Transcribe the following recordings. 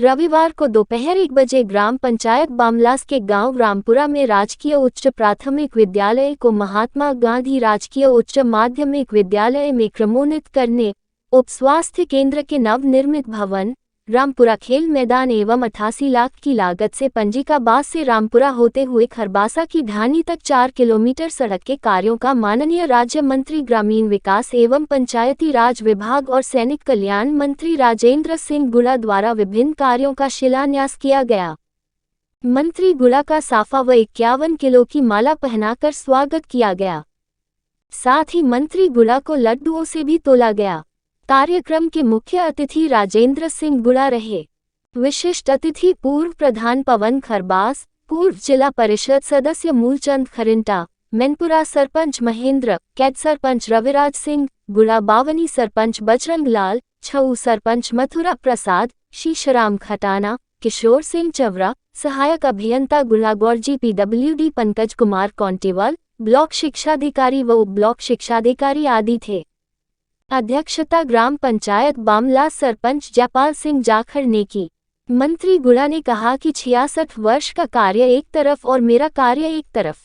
रविवार को दोपहर 1 बजे ग्राम पंचायत बामलास के गांव रामपुरा में राजकीय उच्च प्राथमिक विद्यालय को महात्मा गांधी राजकीय उच्च माध्यमिक विद्यालय में क्रमोन्नत करने, उप स्वास्थ्य केंद्र के नवनिर्मित भवन, रामपुरा खेल मैदान एवं 88 लाख की लागत से पंजिकाबाद से रामपुरा होते हुए खरबासा की ढानी तक 4 किलोमीटर सड़क के कार्यों का माननीय राज्य मंत्री ग्रामीण विकास एवं पंचायती राज विभाग और सैनिक कल्याण मंत्री राजेंद्र सिंह गुड़ा द्वारा विभिन्न कार्यों का शिलान्यास किया गया। मंत्री गुड़ा का साफा व 51 किलो की माला पहनाकर स्वागत किया गया। साथ ही मंत्री गुड़ा को लड्डुओं से भी तोला गया। कार्यक्रम के मुख्य अतिथि राजेंद्र सिंह गुड़ा रहे। विशिष्ट अतिथि पूर्व प्रधान पवन खरबास, पूर्व जिला परिषद सदस्य मूलचंद खरिंटा, मैनपुरा सरपंच महेंद्र, कैद सरपंच रविराज सिंह गुड़ा, बावनी सरपंच बजरंग लाल, छऊ सरपंच मथुरा प्रसाद, शीशराम खटाना, किशोर सिंह चवरा, सहायक अभियंता गुलागौरजी PWD पंकज कुमार कौंटेवाल, ब्लॉक शिक्षाधिकारी व उप ब्लॉक शिक्षाधिकारी आदि थे। अध्यक्षता ग्राम पंचायत बामलास सरपंच जयपाल सिंह जाखड़ ने की। मंत्री गुड़ा ने कहा कि 66 वर्ष का कार्य एक तरफ और मेरा कार्य एक तरफ।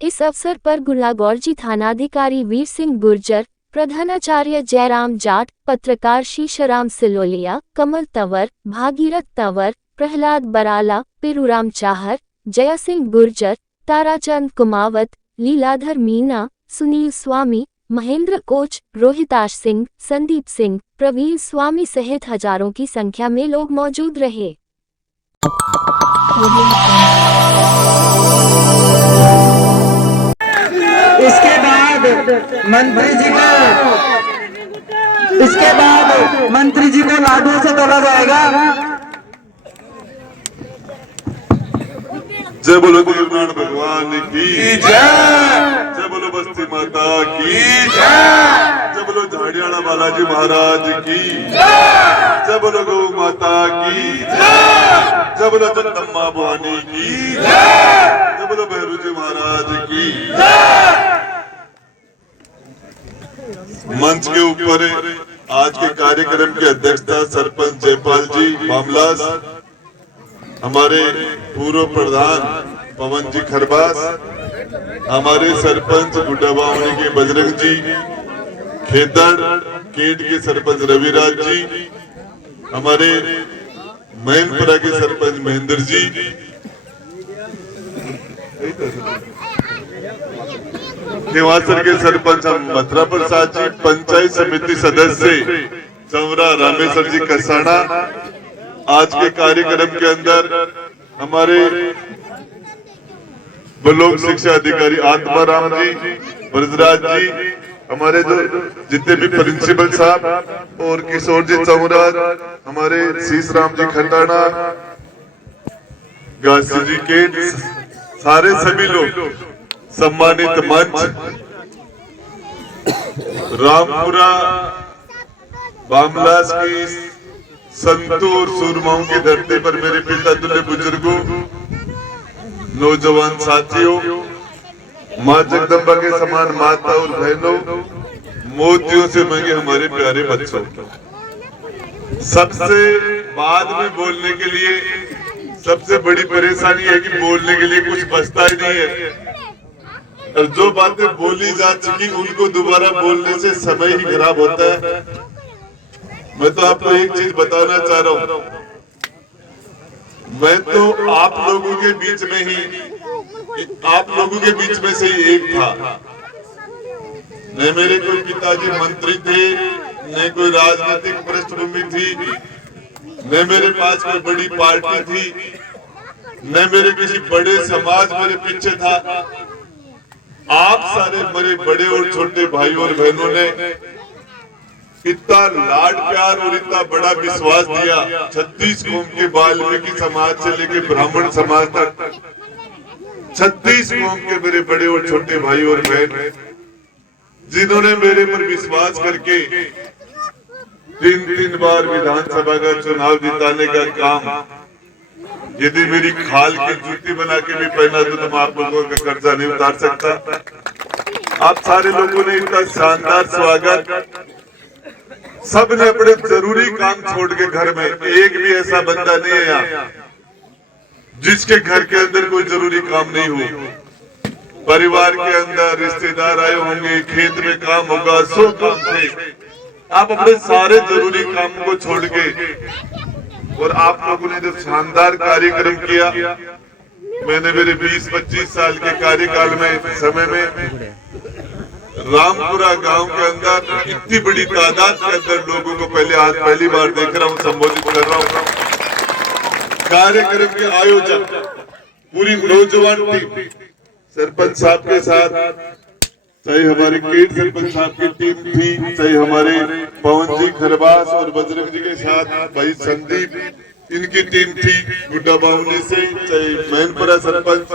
इस अवसर पर गुलागौरजी थानाधिकारी वीर सिंह गुर्जर, प्रधानाचार्य जयराम जाट, पत्रकार शीशराम सिलोलिया, कमल तंवर, भागीरथ तंवर, प्रहलाद बराला, पेरूराम चाहर, जया सिंह गुर्जर, ताराचंद कुमावत, लीलाधर मीना, सुनील स्वामी, महेंद्र कोच, रोहिताश सिंह, संदीप सिंह, प्रवीण स्वामी सहित हजारों की संख्या में लोग मौजूद रहे। इसके बाद मंत्री जी को लाडू से तोला जाएगा। जय बोलो गुरुनान भगवान की जय, जय बोलो बस्ती माता की जय, जय बोलो झाड़ियाला बालाजी महाराज की जय, जय बोलो गौ माता की जय, जय बोलो चंदम्मा भवानी की जय, जय बोलो भैरू जी महाराज की जय। मंच के ऊपर आज के कार्यक्रम की अध्यक्षता सरपंच जयपाल जी बामलास, हमारे पूर्व प्रधान पवन जी खरबास, हमारे सरपंच गुड्डाबावनी के बजरंग जी, खेदड़ केट के सरपंच रविराज जी, हमारे मैनपुरा के सरपंच महेंद्र जी, केवासर के सरपंच मथुरा प्रसाद जी, पंचायत समिति सदस्य चौरा रामेश्वर जी कसाना। आज के कार्यक्रम के अंदर हमारे ब्लॉक शिक्षा अधिकारी आत्माराम जी, ब्रजराज जी, हमारे जो जितने भी प्रिंसिपल साहब और किशोर जी चौरा, हमारे शीशराम जी खटाना, गासी जी के सारे सभी लोग, सम्मानित मंच, रामपुरा बामलास की संतों और सूरमाओं की धरती पर मेरे पिता तुल्य बुजुर्गों, नौजवान साथियों, माँ जगदम्बा के समान माता और बहनों, मोतियों से मंगे हमारे प्यारे बच्चों, सबसे बाद में बोलने के लिए सबसे बड़ी परेशानी है कि बोलने के लिए कुछ बचता ही नहीं है, और जो बातें बोली जा चुकी उनको दोबारा बोलने से समय ही खराब होता है। मैं तो आपको एक चीज बताना चाह रहा हूँ, मैं तो आप लोगों के बीच में से ही एक था। न मेरे कोई पिताजी मंत्री थे, न कोई राजनीतिक पृष्ठभूमि थी, न मेरे पास कोई बड़ी पार्टी थी, न मेरे किसी बड़े समाज मेरे पीछे था। आप सारे मेरे बड़े और छोटे भाई और बहनों ने इतना लाड प्यार और इतना बड़ा विश्वास दिया। 36 कौम के वाल्मीकि समाज से लेकर ब्राह्मण समाज तक 36 कौम के मेरे बड़े और छोटे भाई और बहन, जिन्होंने मेरे पर विश्वास करके 3 बार विधानसभा का चुनाव जिताने का काम, यदि मेरी खाल की जूती बना के भी पहना तो तुम आप लोगों का कर्जा नहीं उतार सकता। आप सारे लोगों ने इतना शानदार स्वागत सब ने अपने जरूरी काम छोड़ के घर में, एक भी ऐसा बंदा नहीं है यहाँ जिसके घर के अंदर कोई जरूरी काम नहीं हो। परिवार के अंदर रिश्तेदार आए होंगे, खेत में काम होगा, 100 काम थे। आप अपने सारे जरूरी काम को छोड़ के, और आप लोगों ने जो शानदार कार्यक्रम किया, मैंने मेरे 20-25 साल के कार्यकाल में समय में रामपुरा गांव के अंदर इतनी बड़ी तादाद के अंदर लोगों को पहली बार देख रहा हूँ, संबोधित कर रहा हूँ। कार्यक्रम के आयोजक पूरी नौजवान टीम, सरपंच साहब के साथ, चाहे हमारे केट सरपंच साहब की टीम थी, चाहे हमारे पवन जी खरबास और बजरंग जी के साथ भाई संदीप इनकी टीम थी, गुड्डा बावली से, चाहे मैनपुरा सरपंच,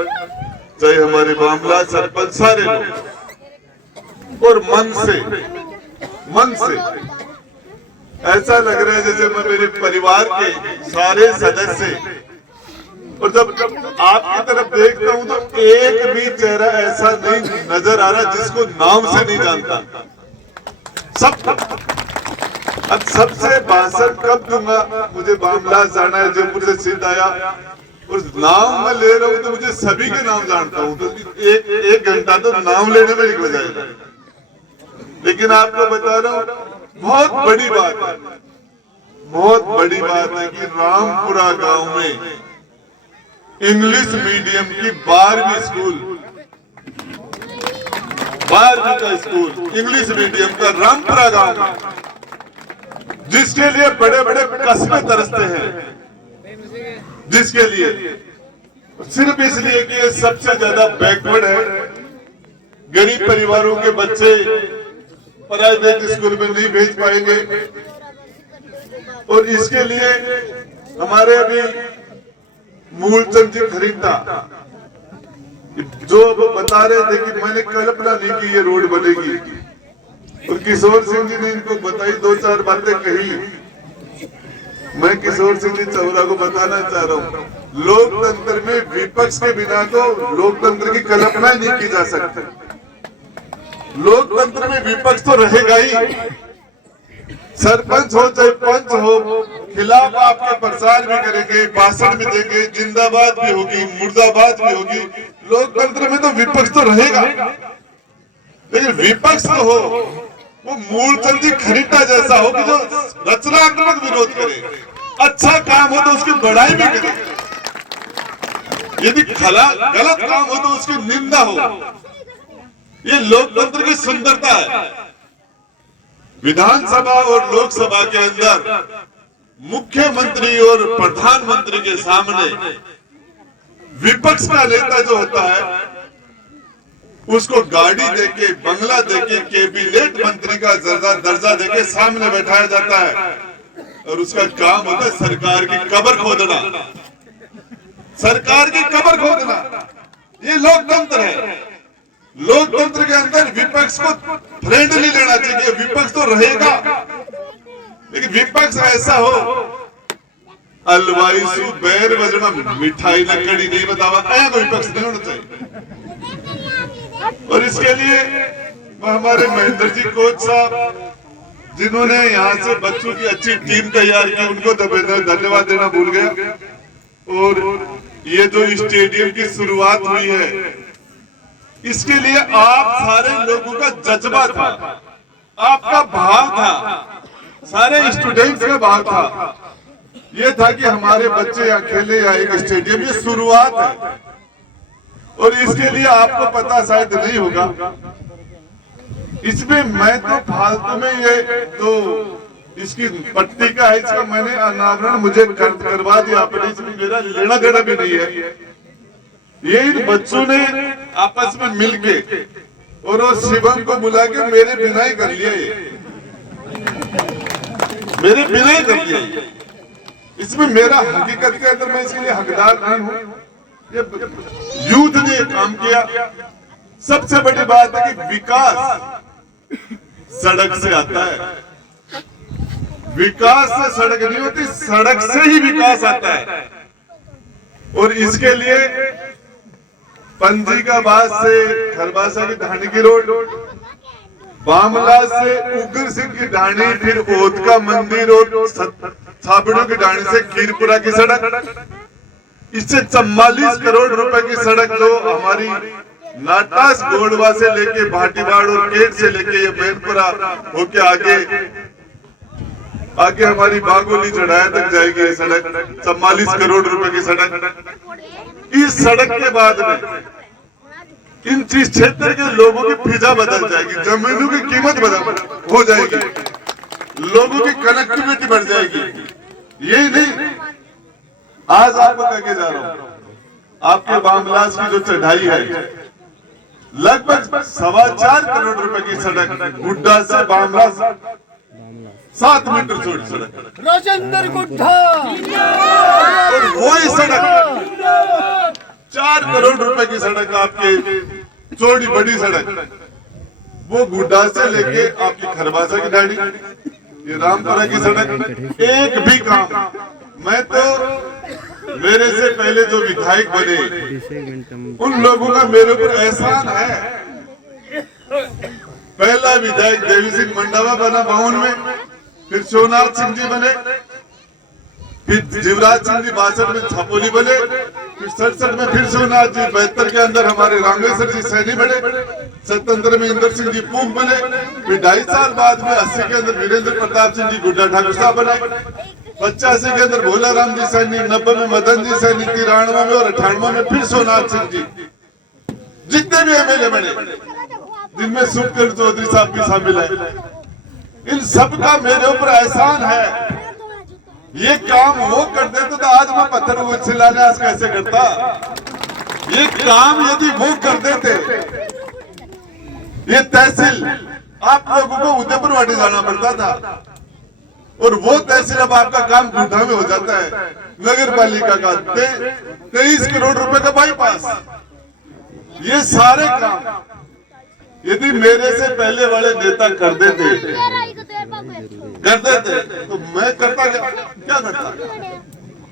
चाहे हमारे बामला सरपंच, सारे लोग, और मन से ऐसा लग रहा है जैसे मैं मेरे परिवार के सारे सदस्य, और जब आपकी तरफ देखता हूं तो एक भी चेहरा ऐसा नहीं नजर आ रहा जिसको नाम से नहीं जानता। अब सबसे भाषण कब दूंगा, मुझे बामला जाना है, जयपुर से सिद्ध आया, और नाम मैं ले रहा हूं तो मुझे सभी के नाम जानता हूं, तो एक घंटा तो नाम लेने में निकल जाएगा। लेकिन आपको बता रहा हूं, बहुत बड़ी बात है कि रामपुरा गांव में इंग्लिश मीडियम की 12वीं का स्कूल इंग्लिश मीडियम का रामपुरा गांव में, जिसके लिए बड़े बड़े कस्बे तरसते हैं, जिसके लिए सिर्फ इसलिए कि ये सबसे ज्यादा बैकवर्ड है, गरीब परिवारों के बच्चे प्राइवेट स्कूल में नहीं भेज पाएंगे। और इसके लिए हमारे अभी मूलचंद जी खरीदा जो बता रहे थे कि मैंने कल्पना नहीं की ये रोड बनेगी, और किशोर सिंह जी ने इनको बताई, 2-4 बातें कही। मैं किशोर सिंह जी चौरा को बताना चाह रहा हूँ, लोकतंत्र में विपक्ष के बिना तो लोकतंत्र की कल्पना ही नहीं की जा सकती। लोकतंत्र में विपक्ष तो रहेगा ही, सरपंच हो चाहे पंच हो, खिलाफ आपके प्रचार भी करेंगे, भाषण भी देंगे, जिंदाबाद भी होगी, मुर्दाबाद भी होगी। लोकतंत्र में तो विपक्ष तो रहेगा, लेकिन विपक्ष तो हो वो मूलचंद जी खरीदा जैसा हो कि जो रचनात्मक विरोध करे, अच्छा काम हो तो उसकी बढ़ाई भी करे, यदि गलत काम हो तो उसकी निंदा हो। ये लोकतंत्र की सुंदरता है। विधानसभा और लोकसभा के अंदर मुख्यमंत्री और प्रधानमंत्री के सामने विपक्ष का नेता जो होता है उसको गाड़ी देके, बंगला देके, कैबिनेट मंत्री का दर्जा देके सामने बैठाया जाता है, और उसका काम होता है सरकार की कब्र खोदना, सरकार की कब्र खोदना। ये लोकतंत्र है। लोकतंत्र के अंदर विपक्ष को फ्रेंडली लेना चाहिए, विपक्ष तो रहेगा, लेकिन विपक्ष ऐसा हो अलवाई सु बैर बजना मिठाई न कड़ी नहीं बतावा, ऐसा कोई विपक्ष नहीं होना चाहिए। और इसके लिए हमारे महेंद्र जी कोच साहब जिन्होंने यहाँ से बच्चों की अच्छी टीम तैयार की, उनको धन्यवाद देना भूल गया। और ये जो स्टेडियम की शुरुआत हुई है, इसके लिए आप सारे लोगों का जज्बा था, आपका भाव था, सारे स्टूडेंट्स का भाव था, ये था कि हमारे बच्चे यहाँ खेले या एक स्टेडियम, ये शुरुआत है। और इसके लिए आपको पता शायद नहीं होगा, इसमें मैं तो फालतू में ये तो इसकी पट्टी का है, इसका मैंने अनावरण मुझे करवा दिया आपने, इसमें मेरा लेना देना भी नहीं है। ये इन बच्चों ने आपस में मिलके और वो शिवम को बुला के मेरे बिना ही कर लिया, ये मेरे बिना ही कर लिया। इसमें मेरा हकीकत के अंदर मैं इसके लिए हकदार नहीं हूँ, ये यूथ ने काम किया। सबसे बड़ी बात है कि विकास सड़क से आता है, विकास से सड़क नहीं होती, सड़क से ही विकास आता है। और इसके लिए पंजी का बात से खरबासा की धानी की रोड, बामला से उग्र सिंह की ढाणी, फिर ओद का मंदिर और छाबड़ों की ढाणी से खीरपुरा की सड़क, इससे 44 करोड़ रुपए की सड़क जो हमारी नाटास गोंडवा से लेके भाटीवाड़ और केट से लेके ये मैनपुरा होके आगे हमारी बागोली चढ़ाया तक जाएगी ये सड़क, 44 करोड़ रुपए की सड़क। इस सड़क के बाद में इन चीज क्षेत्र के लोगों की फिजा बदल जाएगी, जमीनों की कीमत बदल हो जाएगी, लोगों की कनेक्टिविटी बढ़ जाएगी। यही नहीं, आज आपको कहके जा रहा हूं, आपके बामलास की जो चढ़ाई है लगभग 4.25 करोड़ रुपए की सड़क, गुड्डा से बामलास 7 मीटर चौड़ी सड़क, राजेंद्र गुड्डा, और वही सड़क 4 करोड़ रुपए की सड़क, आपके चौड़ी बड़ी सड़क, वो गुड्डा से लेके आपकी खरवासा की ढाणी, ये रामपुरा की सड़क, एक भी काम, मैं तो मेरे से पहले जो विधायक बने उन लोगों का मेरे ऊपर एहसान है। पहला विधायक देवी सिंह मंडावा बना 52 में, फिर शिवनाथ सिंह जी बने, फिर जीवराज सिंह जी 62 में छापोली बने, फिर 67 में फिर शिवनाथ जी, 72 के अंदर हमारे रामेश्वर जी सैनी बने, 77 में इंदर सिंह जी पूंग बने, फिर 2.5 साल बाद में 80 के अंदर वीरेंद्र प्रताप सिंह जी गुड्डा ठाकुर साहब बने, 85 के अंदर भोला राम जी सैनी, 90 में मदन जी सैनी, 93 में और 98 में फिर सोमनाथ सिंह जी, जितने भी एमएलए बने, जिनमें सुखदेव चौधरी साहब भी शामिल है, इन सबका मेरे ऊपर एहसान है। ये काम वो कर देते तो आज मैं पत्थर वो शिलान्यास कैसे करता। ये काम यदि वो कर देते, ये तहसील आप लोगों को उदयपुर वाटी जाना पड़ता था, और वो तहसील अब आपका काम गुड्डा में हो जाता है। नगर पालिका का 23 करोड़ रुपए का बाईपास, ये सारे काम यदि मेरे से पहले वाले नेता कर देते तो मैं करता क्या करता।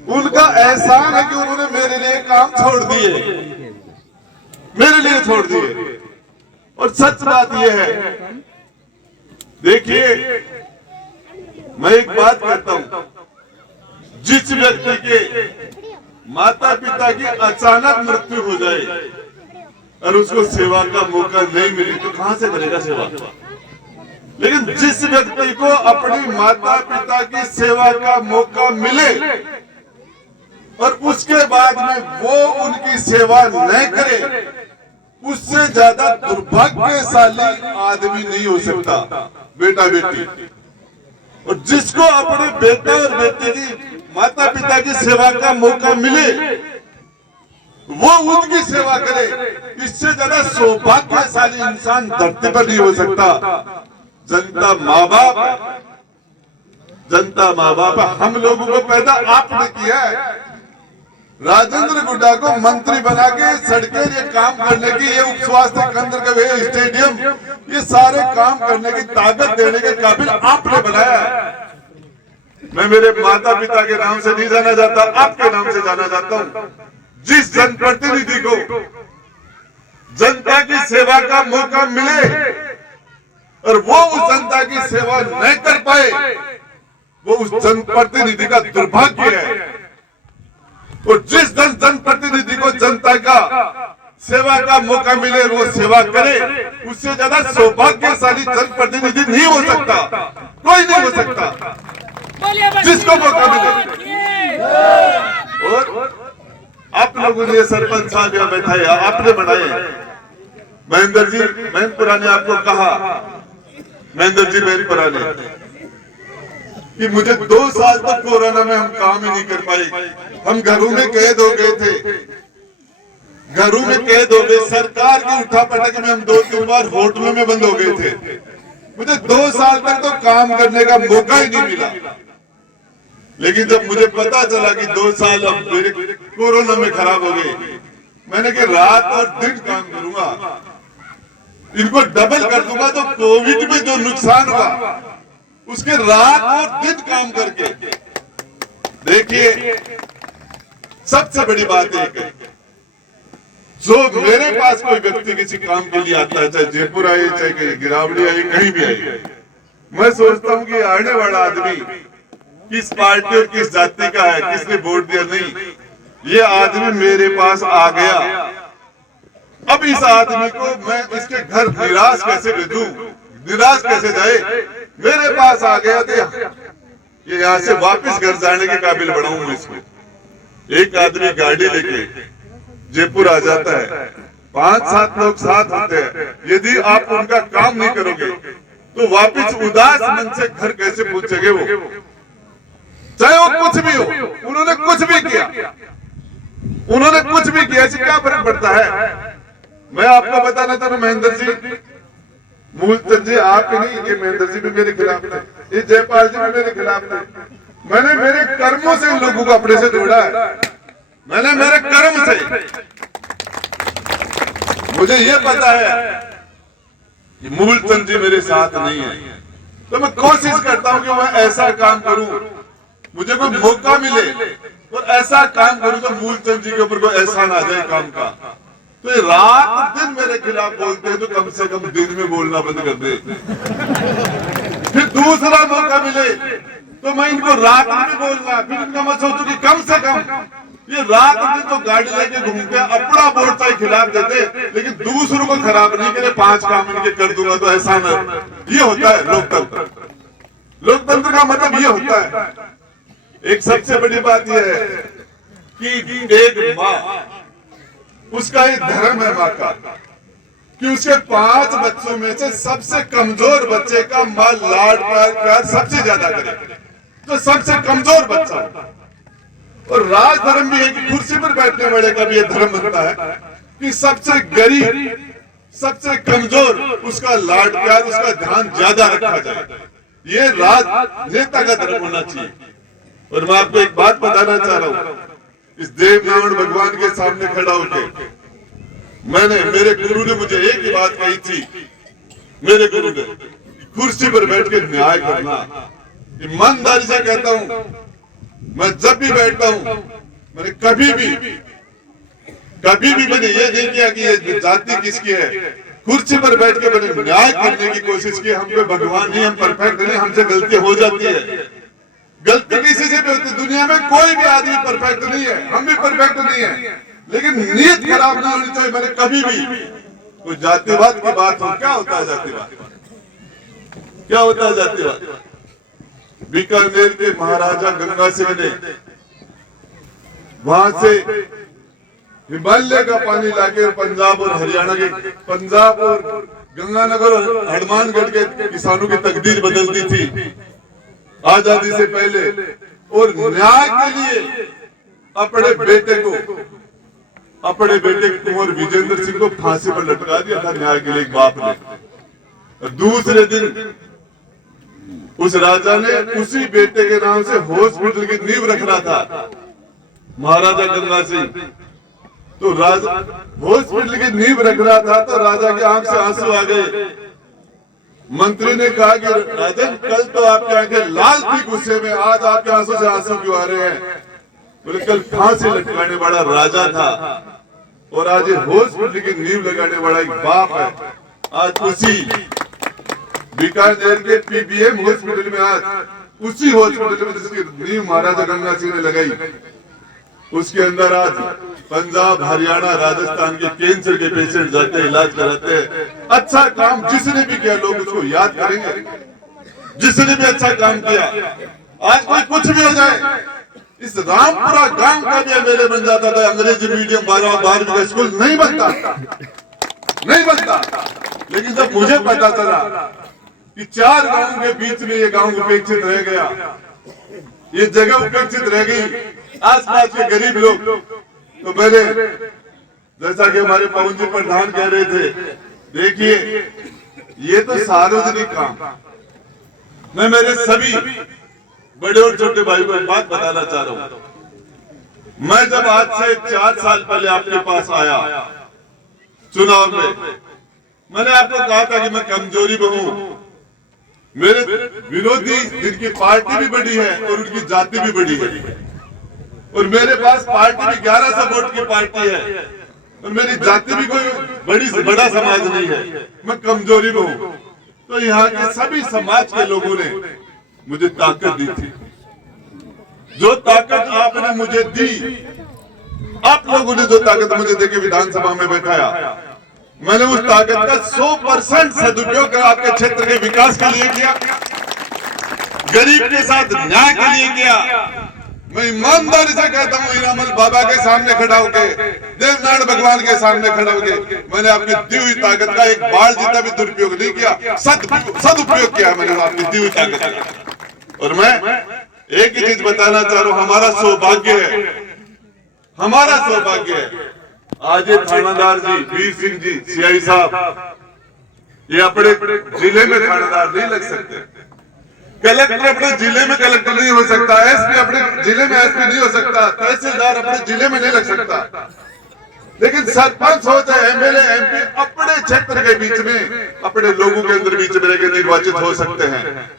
उनका एहसान है कि उन्होंने मेरे लिए काम छोड़ दिए, मेरे लिए छोड़ दिए। और सच बात यह है, देखिए मैं एक बात कहता हूं, जिस व्यक्ति के माता पिता की अचानक मृत्यु हो जाए और उसको सेवा का मौका नहीं मिले तो कहां से करेगा सेवा। लेकिन जिस व्यक्ति को अपनी माता पिता की सेवा का मौका मिले और उसके बाद में वो उनकी सेवा नहीं करे, उससे ज्यादा दुर्भाग्यशाली आदमी नहीं हो सकता बेटा बेटी। और जिसको अपने बेटे और बेटे की माता पिता की सेवा का मौका मिले वो उनकी सेवा करे, इससे ज्यादा सौभाग्यशाली इंसान धरती पर नहीं हो सकता। जनता माँ बाप हम लोगों को पैदा आपने किया है। राजेंद्र गुड्डा को मंत्री बना के सड़कें ये काम करने की, ये उप स्वास्थ्य केंद्र का स्टेडियम, ये सारे काम करने की ताकत देने के काबिल आपने बनाया है। मैं मेरे माता पिता के नाम से नहीं जाना चाहता, आपके नाम से जाना चाहता हूं। जिस जनप्रतिनिधि को जनता की सेवा का मौका मिले और वो उस जनता की सेवा नहीं कर पाए, वो उस जनप्रतिनिधि का दुर्भाग्य है। और जिस जनप्रतिनिधि को जनता का सेवा का मौका मिले वो सेवा करे, उससे ज्यादा सौभाग्यशाली जनप्रतिनिधि नहीं हो सकता, कोई नहीं हो सकता जिसको मौका मिले। और आप लोगों ने सरपंच साहब यहाँ बैठाए, आपने बनाए। महेंद्र जी मैनपुरा ने आपको कहा, महेंद्र जी मैनपुरा ने, कि मुझे 2 साल तक कोरोना में हम काम ही नहीं कर पाए, हम घरों में कैद हो गए थे, घरों में कैद हो गए। सरकार की उठापटक में हम 2-3 बार होटलों में बंद हो गए थे। मुझे 2 साल तक तो काम करने का मौका ही नहीं मिला। लेकिन जब मुझे पता चला कि 2 साल अब मेरे कोरोना में खराब हो गए, मैंने कि रात और दिन काम करूंगा, इनको डबल कर दूंगा, तो कोविड में जो नुकसान हुआ उसके रात और दिन काम करके। देखिए सबसे बड़ी बात एक है, जो मेरे पास कोई व्यक्ति किसी काम के लिए आता है, चाहे जयपुर आए, चाहे कहीं गिरावड़ी आए, कहीं भी आए, मैं सोचता हूँ कि आने वाला आदमी किस पार्टी और किस जाति का है, किसने वोट दिया, नहीं, ये आदमी मेरे पास आ गया, अब इस आदमी को मैं इसके घर निराश कैसे भेजूं, निराश कैसे जाए, मेरे पास आ गया तो ये यहाँ से वापस घर जाने के काबिल बनाऊं इसको। एक आदमी गाड़ी लेके जयपुर आ जाता है, 5-7 लोग साथ होते हैं, यदि आप उनका काम नहीं करोगे तो वापस उदास मन से घर कैसे पहुंचेंगे वो, चाहे वो कुछ भी हो, उन्होंने कुछ भी किया, उन्होंने कुछ भी किया, इससे क्या फर्क पड़ता है। मैं आपको बताना चाहता हूं, महेंद्र जी, मूलचंद जी, आप नहीं, ये महेंद्र जी भी मेरे खिलाफ थे, ये जयपाल जी भी मेरे खिलाफ थे, मैंने मेरे कर्मों से इन लोगों को अपने से जोड़ा है, मैंने मेरे कर्म से, मुझे ये पता है कि मूलचंद जी मेरे साथ नहीं है, तो मैं कोशिश करता हूं कि मैं ऐसा काम करूं, मुझे कोई मौका मिले और ऐसा काम करूं तो मूलचंद जी के ऊपर कोई एहसान आ जाए काम का। तो ये रात दिन मेरे खिलाफ बोलते हैं, तो कम से कम दिन में बोलना बंद कर दे। फिर दूसरा मौका मिले तो मैं इनको रात में भी बोलना, फिर इनका मैं सोचूं कि कम से कम ये रात दिन तो गाड़ी लेके घूमते हैं, अपना वोट चाहे खिलाफ देते, लेकिन दूसरों को खराब नहीं करे, 5 काम इनके कर दूंगा तो ऐसा न, ये होता है लोकतंत्र। लोकतंत्र का मतलब ये होता है। एक सबसे बड़ी बात यह है कि एक माँ, उसका एक धर्म है माँ का, कि उसके 5 बच्चों में से सबसे कमजोर बच्चे का माँ लाड प्यार सबसे ज्यादा करे, तो सबसे कमजोर बच्चा। और राज धर्म भी है कि कुर्सी पर बैठने वाले का भी ये धर्म बनता है कि सबसे गरीब, सबसे कमजोर, उसका लाड प्यार, उसका ध्यान ज्यादा रखा जाए। ये राजनेता का धर्म होना चाहिए। और मैं आपको एक बात बताना चाह रहा हूं, इस देवनारायण भगवान के सामने खड़ा होकर मेरे गुरु ने मुझे एक ही बात कही थी, मेरे गुरु ने, कुर्सी पर बैठ के न्याय करना। ईमानदारी से कहता हूं, मैं जब भी बैठता हूं, मैंने कभी भी मैंने ये नहीं किया कि ये जाति किसकी है, कुर्सी पर बैठ के मैंने न्याय करने की कोशिश की। हम पे भगवान नहीं, हम परफेक्ट नहीं, हमसे गलती हो जाती है, गलती किसी से भी होती है, दुनिया में कोई भी आदमी परफेक्ट नहीं है, हम भी परफेक्ट नहीं है, लेकिन नीयत खराब नहीं होनी चाहिए। मैंने कभी भी कोई जातिवाद की बात हो, क्या होता है जातिवाद, क्या होता है जातिवाद। बीकानेर के महाराजा गंगा सिंह ने वहां से हिमालय का पानी लाके पंजाब और हरियाणा के, पंजाब और गंगानगर और हनुमानगढ़ के किसानों की तकदीर बदल दी थी आजादी से पहले। और न्याय के लिए अपने बेटे कुंवर विजेंद्र सिंह को फांसी पर लटका दिया था न्याय के लिए एक बाप ने। और दूसरे दिन उस राजा ने उसी बेटे के नाम से हॉस्पिटल की नींव रख रहा था, महाराजा गंगा सिंह। तो राजा हॉस्पिटल की नींव रख रहा था तो राजा की आंख से आंसू आ गए। मंत्री ने कहा कि राजन, कल तो आपकी आंखें लाल थी गुस्से में, आज आपके आंसू से आंसू क्यों आ रहे हैं। बोले कल फांसी लटकाने वाला राजा था और आज हॉस्पिटल की नींव लगाने वाला एक बाप है। आज उसी बीकानेर के पीबीएम हॉस्पिटल में, आज उसी हॉस्पिटल में जिसकी नींव महाराजा गंगा सिंह ने लगाई, उसके अंदर आज पंजाब, हरियाणा, राजस्थान के कैंसर के पेशेंट जाते हैं, इलाज कराते हैं। अच्छा काम जिसने भी किया लोग उसको याद करेंगे, जिसने भी अच्छा काम किया। आज कोई कुछ भी हो जाए, इस रामपुरा गांव का भी एमएलए बन जाता था, अंग्रेजी मीडियम 12वीं का स्कूल नहीं बनता। लेकिन जब मुझे पता चला कि 4 गांवों के बीच में ये गांव उपेक्षित रह गया, ये जगह उपेक्षित रह गई, आसपास के गरीब लोग, तो मैंने, जैसा कि हमारे पवन जी प्रधान कह रहे थे, देखिए ये तो सार्वजनिक काम। मैं मेरे सभी बड़े और छोटे भाई को एक बात बताना चाह रहा हूं। मैं जब आज से 4 साल पहले आपके पास आया चुनाव में, मैंने आपको कहा था कि मैं कमजोरी में हूं, मेरे विरोधी जिनकी पार्टी भी बड़ी है और उनकी जाति भी बड़ी है, और मेरे पास पार्टी भी 1100 वोट की पार्टी है, और मेरी जाति भी कोई बड़ा समाज नहीं है, मैं कमजोरी में हूँ। तो यहाँ के सभी समाज के लोगों ने मुझे ताकत दी थी। जो ताकत आपने मुझे दी, आप लोगों ने जो ताकत मुझे देके विधानसभा में बैठाया, मैंने उस ताकत का 100% सदुपयोग आपके क्षेत्र के विकास के लिए किया, गरीब के साथ न्याय के लिए किया। मैं ईमानदारी से कहता हूँ, हीरामल बाबा के सामने खड़ा होके, देवनारायण भगवान के सामने खड़ा होके, मैंने आपकी दी हुई ताकत का एक बार जितना भी दुरुपयोग नहीं किया, सदुपयोग किया मैंने आपकी दी हुई ताकत का। और मैं एक ही चीज बताना चाह रहा हूँ, हमारा सौभाग्य है, हमारा सौभाग्य है, आज ये थानादार जी वीर सिंह जी सीआई साहब, ये अपने जिले में थानेदार नहीं लग सकते, कलेक्टर अपने जिले में कलेक्टर नहीं हो सकता, एसपी अपने जिले में एसपी नहीं हो सकता, तहसीलदार अपने जिले में नहीं लग सकता, लेकिन सरपंच हो चाहे एमएलए एमपी अपने क्षेत्र के बीच में, अपने लोगों के अंदर बीच में रहकर निर्वाचित हो सकते हैं।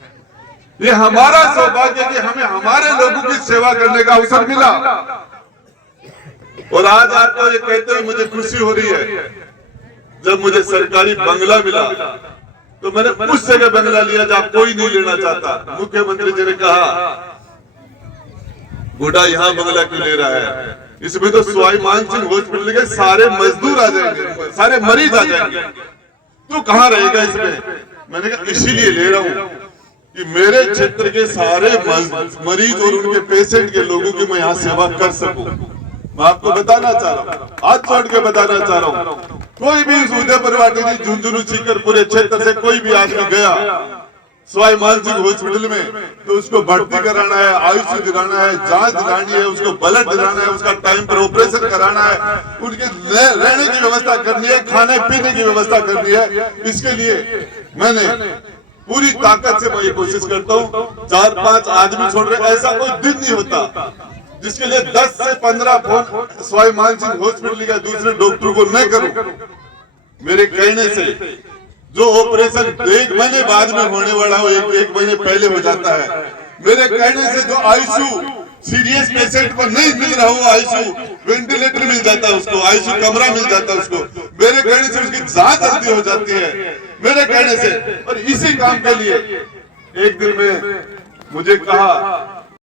ये हमारा सौभाग्य कि हमें हमारे लोगों की सेवा करने का अवसर मिला। और आज आपको ये कहते हुए मुझे खुशी हो रही है, जब मुझे सरकारी बंगला मिला तो मैंने उस जगह बंगला लिया जहां कोई नहीं लेना चाहता। मुख्यमंत्री जी ने कहा, गोडा यहाँ बंगला क्यों ले रहा है, इसमें तो सवाई मानसिंह हॉस्पिटल के सारे मजदूर आ जाएंगे, सारे मरीज आ जाएंगे, तो कहाँ रहेगा इसमें। मैंने कहा इसीलिए ले रहा हूँ कि मेरे क्षेत्र के सारे मरीज और उनके पेशेंट के लोगों की मैं यहाँ सेवा कर सकूं। मैं आपको बताना चाह रहा हूँ, हाथ जोड़ के बताना चाह रहा हूँ, कोई भी उदयपुर वाटी झुंझुनू सीकर पूरे क्षेत्र से कोई भी आदमी गया सवाई मानसिंह हॉस्पिटल में तो उसको भर्ती कराना है, आयुष दिलाना है, जांच दिलानी है, उसको ब्लड दिलाना है, उसका टाइम पर ऑपरेशन कराना है, उनके रहने की व्यवस्था करनी है, खाने पीने की व्यवस्था करनी है। इसके लिए मैंने पूरी ताकत से मैं ये कोशिश करता हूँ। 4-5 आदमी छोड़ रहे, ऐसा कोई दिन नहीं होता जिसके लिए 10 से 15 फोन सवाई मानसिंह हॉस्पिटल का दूसरे डॉक्टर को न करूं। मेरे कहने से जो ऑपरेशन 1 महीने बाद में होने वाला हो, एक महीने पहले हो जाता है। मेरे कहने से जो आईसीयू सीरियस पेशेंट को नहीं मिल रहा हो, आईसीयू वेंटिलेटर मिल जाता है उसको, आईसीयू कमरा मिल जाता है उसको, मेरे कहने से उसकी जांच जल्दी हो जाती है, मेरे कहने से। और इसी काम के लिए एक दिन में मुझे कहा